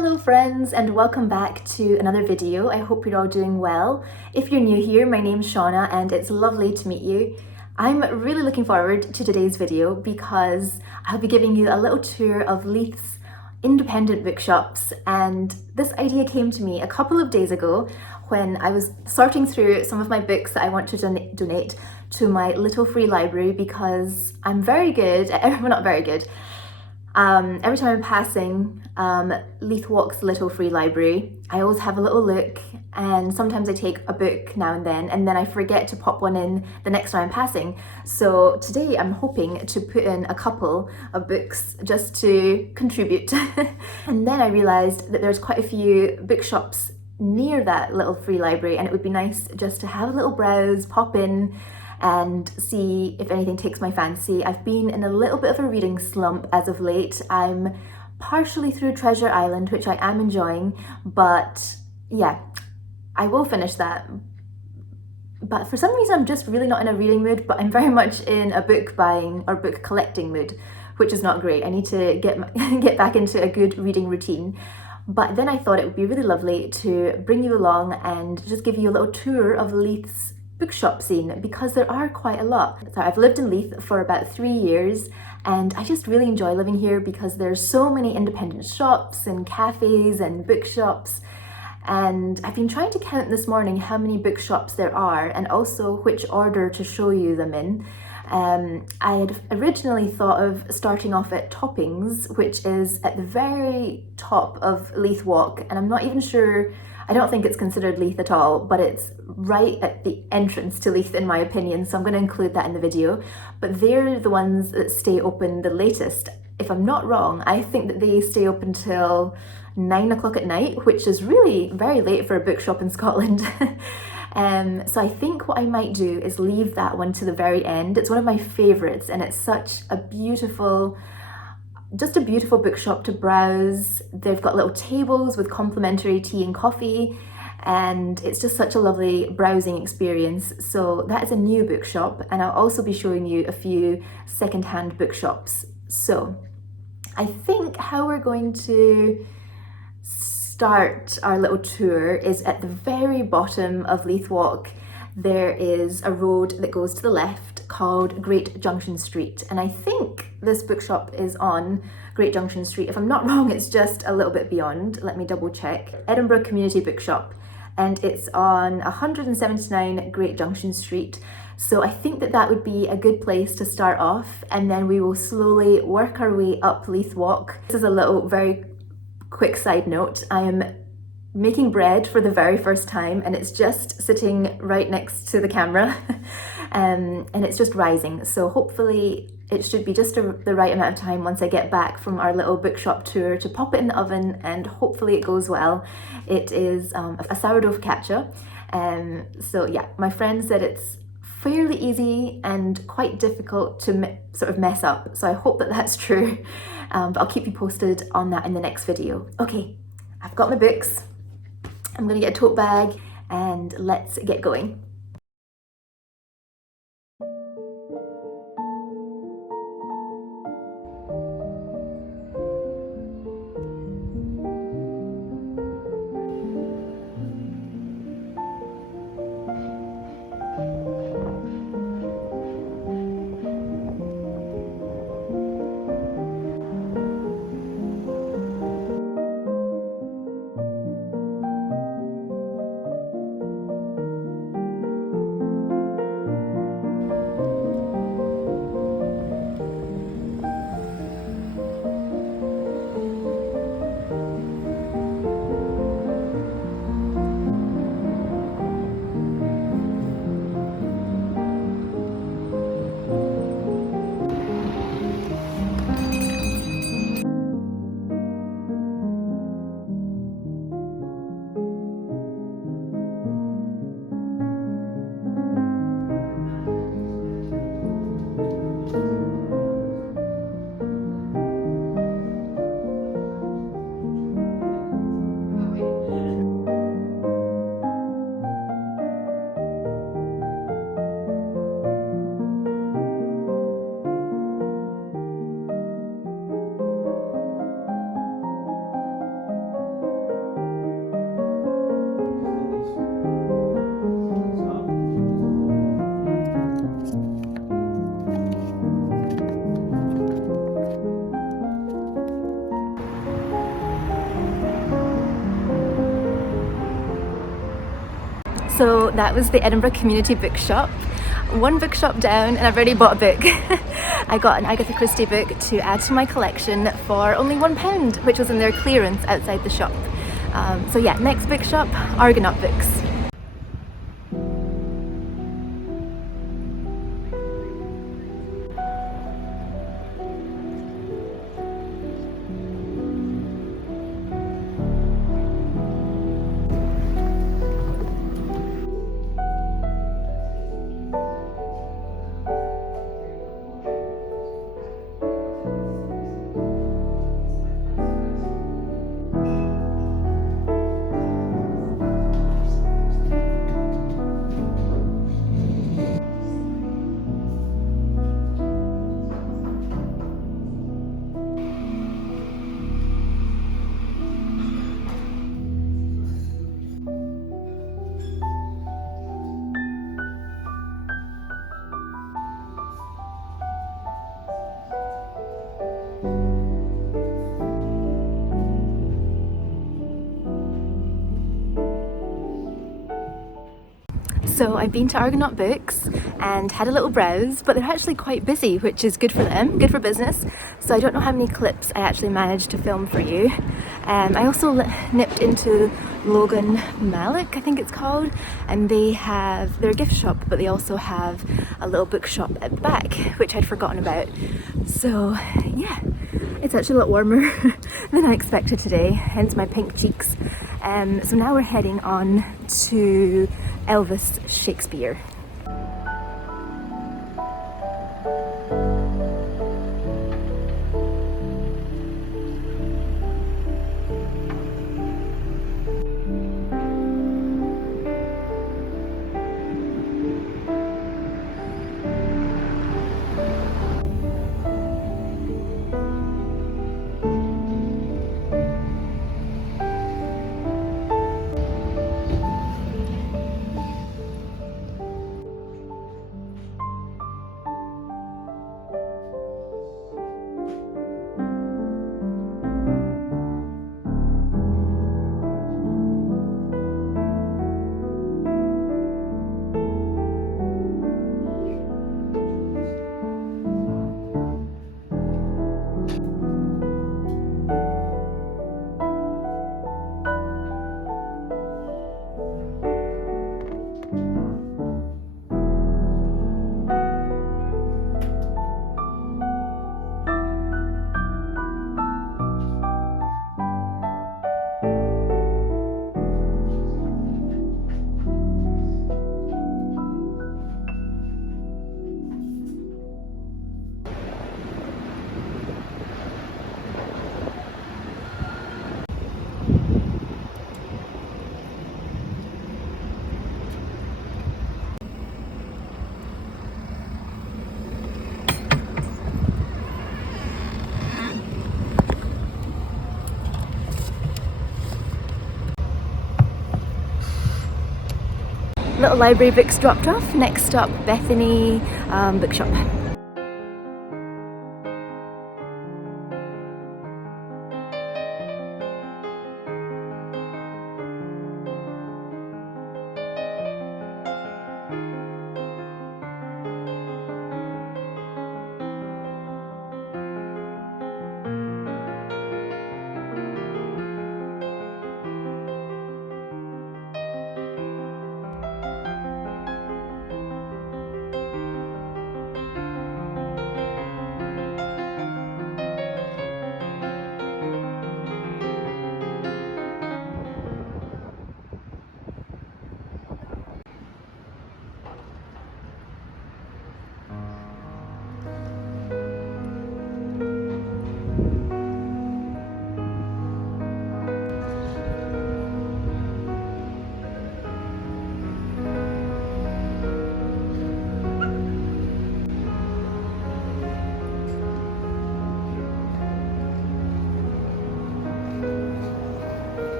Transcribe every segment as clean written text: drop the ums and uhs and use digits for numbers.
Hello friends, and welcome back to another video. I hope you're all doing well. If you're new here, my name's Shauna and it's lovely to meet you. I'm really looking forward to today's video because I'll be giving you a little tour of Leith's independent bookshops, and this idea came to me a couple of days ago when I was sorting through some of my books that I want to donate to my little free library, because I'm very good at, well, not very good, every time I'm passing Leith Walk's little free library, I always have a little look, and sometimes I take a book now and then I forget to pop one in the next time I'm passing. So today I'm hoping to put in a couple of books just to contribute. And then I realised that there's quite a few bookshops near that little free library, and it would be nice just to have a little browse, pop in and see if anything takes my fancy. I've been in a little bit of a reading slump as of late. I'm partially through Treasure Island, which I am enjoying, but yeah, I will finish that. But for some reason I'm just really not in a reading mood, but I'm very much in a book buying or book collecting mood, which is not great. I need to get back into a good reading routine. But then I thought it would be really lovely to bring you along and just give you a little tour of Leith's bookshop scene, because there are quite a lot. So I've lived in Leith for about 3 years and I just really enjoy living here because there's so many independent shops and cafes and bookshops, and I've been trying to count this morning how many bookshops there are and also which order to show you them in. I had originally thought of starting off at Toppings, which is at the very top of Leith Walk, and I'm not even sure, I don't think it's considered Leith at all, but it's right at the entrance to Leith in my opinion, so I'm going to include that in the video. But they're the ones that stay open the latest. If I'm not wrong, I think that they stay open till 9 o'clock at night, which is really very late for a bookshop in Scotland. So I think what I might do is leave that one to the very end. It's one of my favourites and it's such a beautiful, just a beautiful bookshop to browse. They've got little tables with complimentary tea and coffee, and it's just such a lovely browsing experience. So that is a new bookshop, and I'll also be showing you a few second-hand bookshops. So I think how we're going to start our little tour is at the very bottom of Leith Walk. There is a road that goes to the left called Great Junction Street, and I think this bookshop is on Great Junction Street. If I'm not wrong, it's just a little bit beyond. Let me double check. Edinburgh Community Bookshop, and it's on 179 Great Junction Street. So I think that that would be a good place to start off, and then we will slowly work our way up Leith Walk. This is a little very quick side note. I am making bread for the very first time, and it's just sitting right next to the camera and it's just rising, so hopefully it should be just the right amount of time once I get back from our little bookshop tour to pop it in the oven, and hopefully it goes well. It is a sourdough focaccia, so yeah, my friend said it's fairly easy and quite difficult to sort of mess up, so I hope that that's true. But I'll keep you posted on that in the next video. Okay, I've got my books. I'm gonna get a tote bag and let's get going. So that was the Edinburgh Community Bookshop. One bookshop down and I've already bought a book. I got an Agatha Christie book to add to my collection for only £1, which was in their clearance outside the shop. So yeah, next bookshop, Argonaut Books. So I've been to Argonaut Books and had a little browse, but they're actually quite busy, which is good for them, good for business. So I don't know how many clips I actually managed to film for you. I also nipped into Logan, Malloch, I think it's called, and they're a gift shop, but they also have a little bookshop at the back, which I'd forgotten about. So yeah, it's actually a lot warmer than I expected today, hence my pink cheeks. So now we're heading on to Elvis Shakespeare. Little library books dropped off. Next stop, Bethany Bookshop.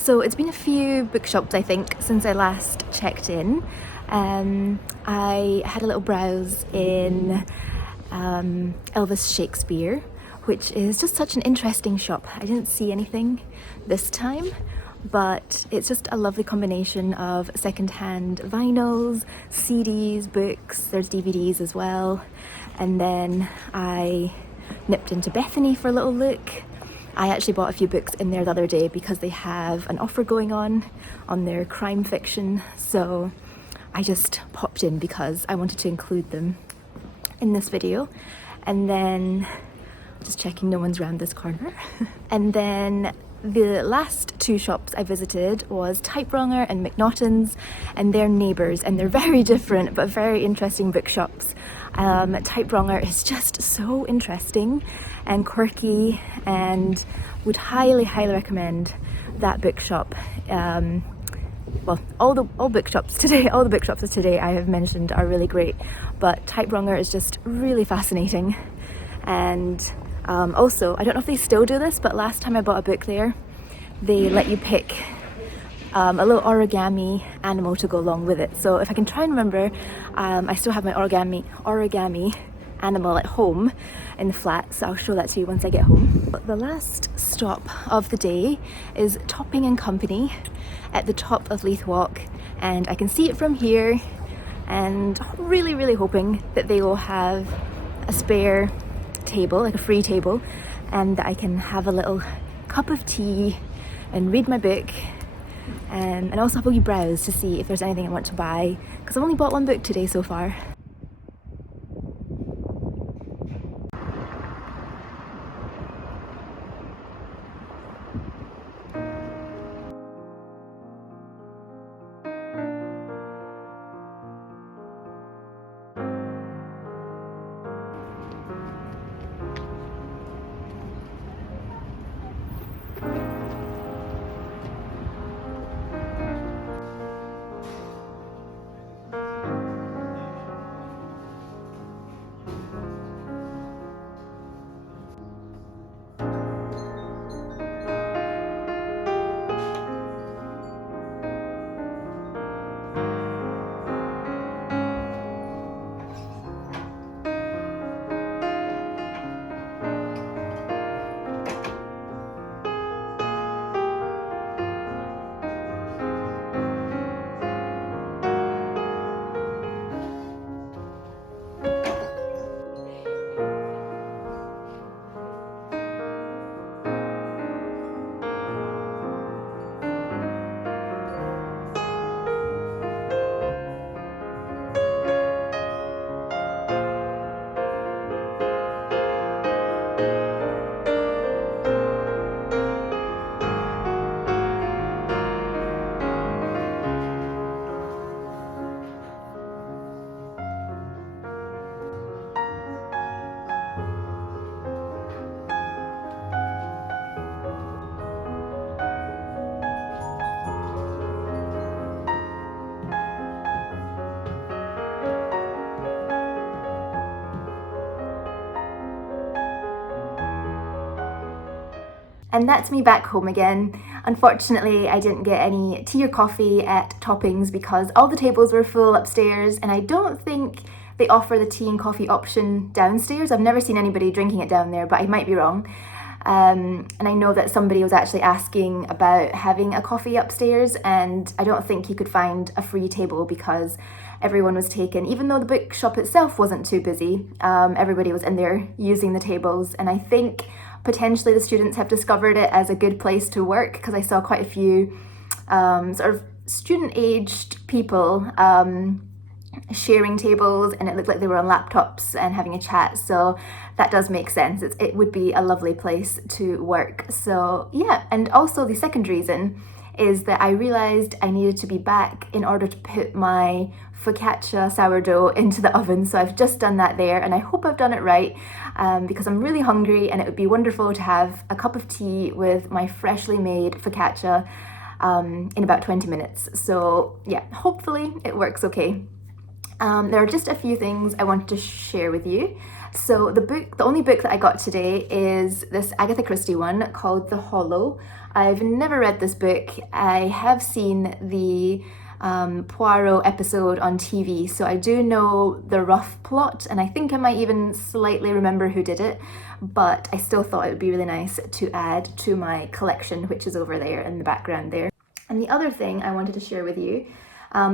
So it's been a few bookshops, I think, since I last checked in. I had a little browse in Elvis Shakespeare, which is just such an interesting shop. I didn't see anything this time, but it's just a lovely combination of secondhand vinyls, CDs, books, there's DVDs as well. And then I nipped into Bethany for a little look. I actually bought a few books in there the other day because they have an offer going on their crime fiction, so I just popped in because I wanted to include them in this video. And then just checking no one's around this corner. And then the last two shops I visited was Typewronger and McNaughtan's, and they're neighbours, and they're very different but very interesting bookshops. Typewronger is just so interesting and quirky, and would highly recommend that bookshop. Well, all the bookshops today I have mentioned are really great, but Typewronger is just really fascinating. And also, I don't know if they still do this, but last time I bought a book there, they let you pick a little origami animal to go along with it. So if I can try and remember, I still have my origami animal at home in the flat, so I'll show that to you once I get home. The last stop of the day is Topping and Company at the top of Leith Walk, and I can see it from here, and really hoping that they will have a spare table, like a free table, and that I can have a little cup of tea and read my book, and also have a wee browse to see if there's anything I want to buy, because I've only bought one book today so far. And that's me back home again. Unfortunately, I didn't get any tea or coffee at Toppings because all the tables were full upstairs, and I don't think they offer the tea and coffee option downstairs. I've never seen anybody drinking it down there, but I might be wrong. And I know that somebody was actually asking about having a coffee upstairs, and I don't think you could find a free table because everyone was taken. Even though the bookshop itself wasn't too busy, everybody was in there using the tables, and I think potentially the students have discovered it as a good place to work, because I saw quite a few sort of student-aged people sharing tables, and it looked like they were on laptops and having a chat, so that does make sense. It would be a lovely place to work. So yeah, and also the second reason is that I realised I needed to be back in order to put my focaccia sourdough into the oven, so I've just done that there, and I hope I've done it right, because I'm really hungry, and it would be wonderful to have a cup of tea with my freshly made focaccia in about 20 minutes. So yeah, hopefully it works okay. There are just a few things I wanted to share with you. So the only book that I got today is this Agatha Christie one called The Hollow. I've never read this book. I have seen the Poirot episode on TV, so I do know the rough plot, and I think I might even slightly remember who did it, but I still thought it would be really nice to add to my collection, which is over there in the background there. And the other thing I wanted to share with you,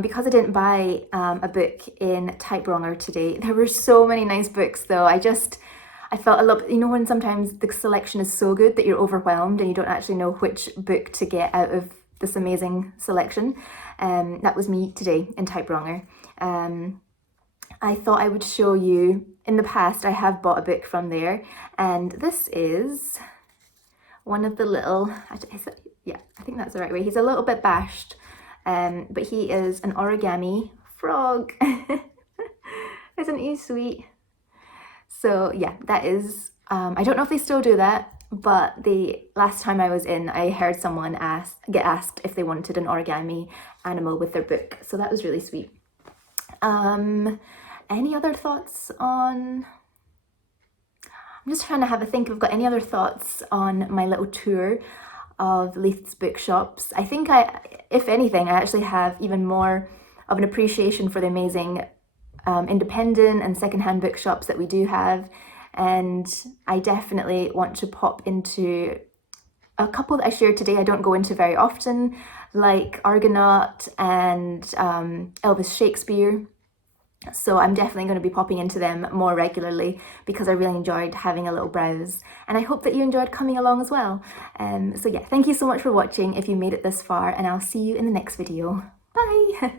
because I didn't buy a book in Typewronger today, there were so many nice books though. I felt a little, you know, when sometimes the selection is so good that you're overwhelmed and you don't actually know which book to get out of this amazing selection. That was me today in Typewronger. I thought I would show you, in the past I have bought a book from there, and this is one of the little, yeah, I think that's the right way. He's a little bit bashed, but he is an origami frog. Isn't he sweet? So yeah, that is, I don't know if they still do that, but the last time I was in, I heard someone get asked if they wanted an origami animal with their book. So that was really sweet. Any other thoughts on... I'm just trying to have a think if I've got any other thoughts on my little tour of Leith's bookshops. I think if anything, I actually have even more of an appreciation for the amazing independent and secondhand bookshops that we do have, and I definitely want to pop into a couple that I shared today I don't go into very often, like Argonaut and Elvis Shakespeare. So I'm definitely going to be popping into them more regularly because I really enjoyed having a little browse, and I hope that you enjoyed coming along as well. So yeah, thank you so much for watching if you made it this far, and I'll see you in the next video. Bye!